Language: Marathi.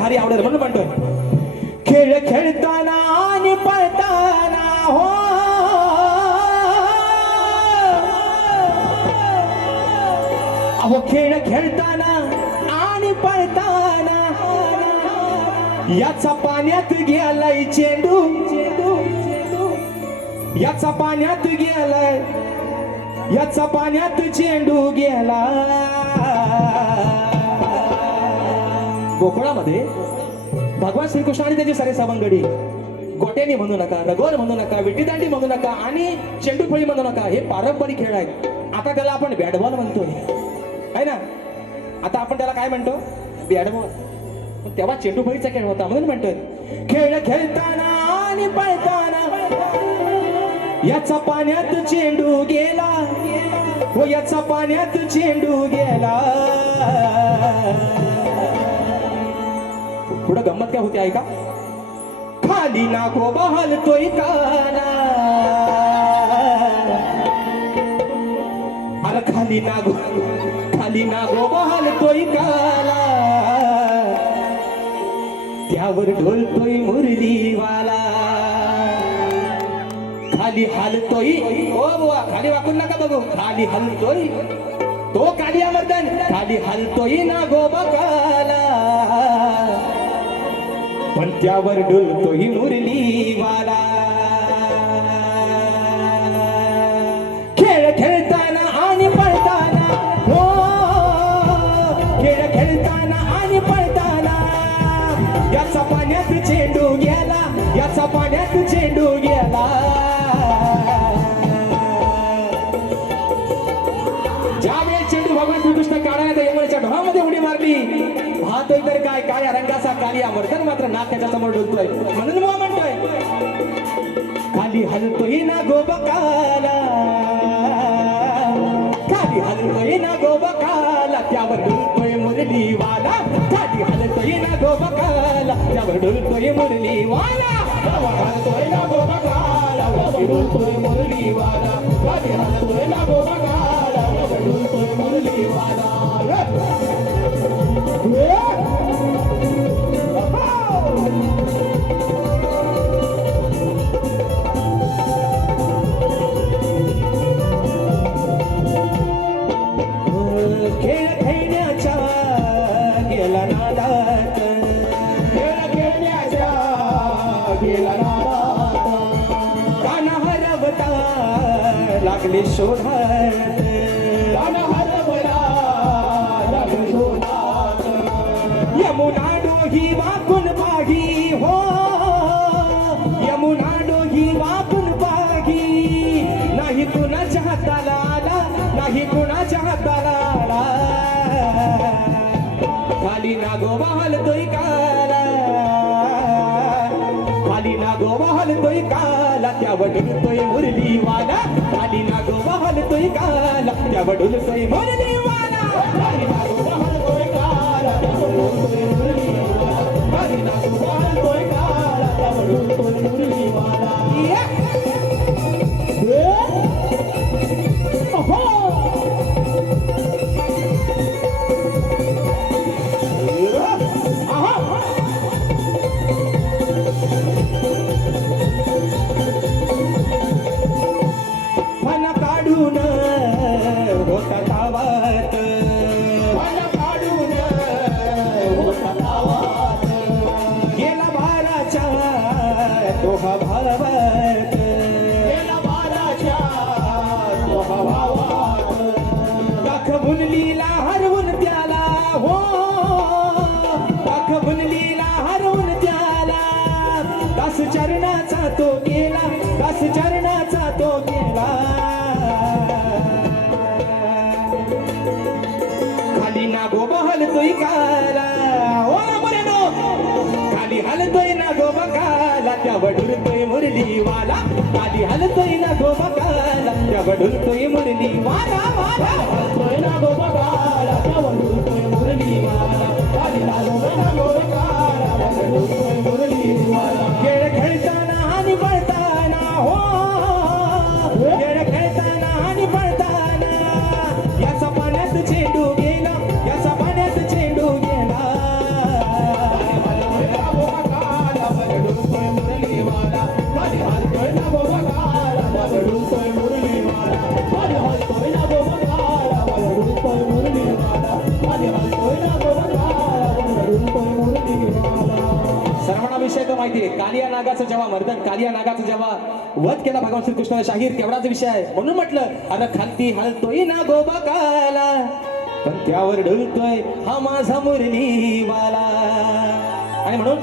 भारी आवडेल म्हणून म्हणतोय खेळ खेळताना आणि पळताना हो अहो खेळ खेळताना आणि पळताना याचा पाण्यात गेलाय चेंडू याचा पाण्यात गेलाय याचा पाण्यात चेंडू गेला गोकुळामध्ये भगवान श्रीकृष्ण आणि त्याची सारे सवंगडी गोट्यानी म्हणू नका रगोर म्हणू नका विटीदांडी म्हणू नका आणि चेंडूफळी म्हणू नका हे पारंपरिक खेळ आहेत आता त्याला आपण बॅट बॉल म्हणतोय आहे ना आता आपण त्याला काय म्हणतो बॅट बॉल तेव्हा चेंडूफळीचा खेळ होता म्हणून म्हणतोय खेळ खेळताना आणि पळताना याचा पाण्यात चेंडू गेला हो याचा पाण्यात चेंडू गेला पुढं गंमत काय होती ऐका खाली नाको बहलतोय काना अरे खाली नागो बहलतोय काला त्यावर ढोलतोय मुरलीवाला खाली हलतोय ओ बुवा खाली वाकून नका बघू खाली हलतोय तो काली अमर्दन खाली हलतोय नागो बकाला पण त्यावर डुलतोही मुरलीवाला खेळ खेळताना आणि पळताना हो खेळ खेळताना आणि पळताना याचा पाण्यात चेंडू गेला याचा पाण्यात चेंडू गेला ज्यावेळेस चेंडू भगवान श्रीकृष्ण काढायला यमुनेच्या ढोहामध्ये उडी मारली पाहतोय तर काय काय रंगाचा काली अमर्दन मात्र नाक त्याच्या समोर डुलतोय म्हणून मग म्हणतोय खाली हलतोय ना गोबकाला खाली हलतोय ना गोबकाला त्यावर डुलतोय मुरलीवाला खाली हलतोय ना गोबकाला त्यावर डुलतोय मुरलीवाला हलतोय ना गोबकाला डुलतोय मुरलीवाला खाली हलतोय ना गोबकाला डुलतोय मुरलीवाला खेळ खेळण्याच्या गेला नादात खेळ खेळण्याच्या गेला नादात काना हरवता लागले शोधात काना हरवला लागले शोधात यमुना डोही वाकून पाही हो यमुना डोही वाकून पाही नाही कुणाच्या हाताला आला नाही कुणाच्या हाताला आला खाली नागोबा हलतोय काला खाली नागोबा हलतोय काला त्यावर डुलतोय मुरलीवाला खाली नागोबा हलतोय काला त्यावर डुलतोय मुरलीवाला खाली नागोबा हलतोय काला त्यावर डुलतोय मुरलीवाला खाली नागोबा हलतोय काला त्यावर डुलतोय मुरलीवाला चरणाचा तो गेला दास चरणाचा तो गेला खाली नागोबा हलतोय काला ओ बरेनो खाली हलतोय नागोबा काला त्यावर डुलतोय मुरलीवाला खाली हलतोय नागोबा काला त्यावर डुलतोय मुरलीवाला हलतोय नागोबा काला त्यावर डुलतोय मुरलीवाला खाली हलतोय नागोबा काला त्यावर डुलतोय मुरलीवाला खेळ खेळताना आणि पळताना हो खेळ खेळताना आणि पळताना याचा पाण्यात चेंडू गेला याचा पाण्यात चेंडू गेला सर्वांना विषय तो माहिती आहे. कालिया नागाचं जेव्हा मर्दन कालिया नागाचं जेव्हा वध केला भगवान श्रीकृष्ण शाहीर तेवढाच विषय आहे. म्हणून म्हटलं अरे खालती हलतोय ना गोबा काला पण त्यावर डुलतोय हा माझा मुरलीवाला. आणि म्हणून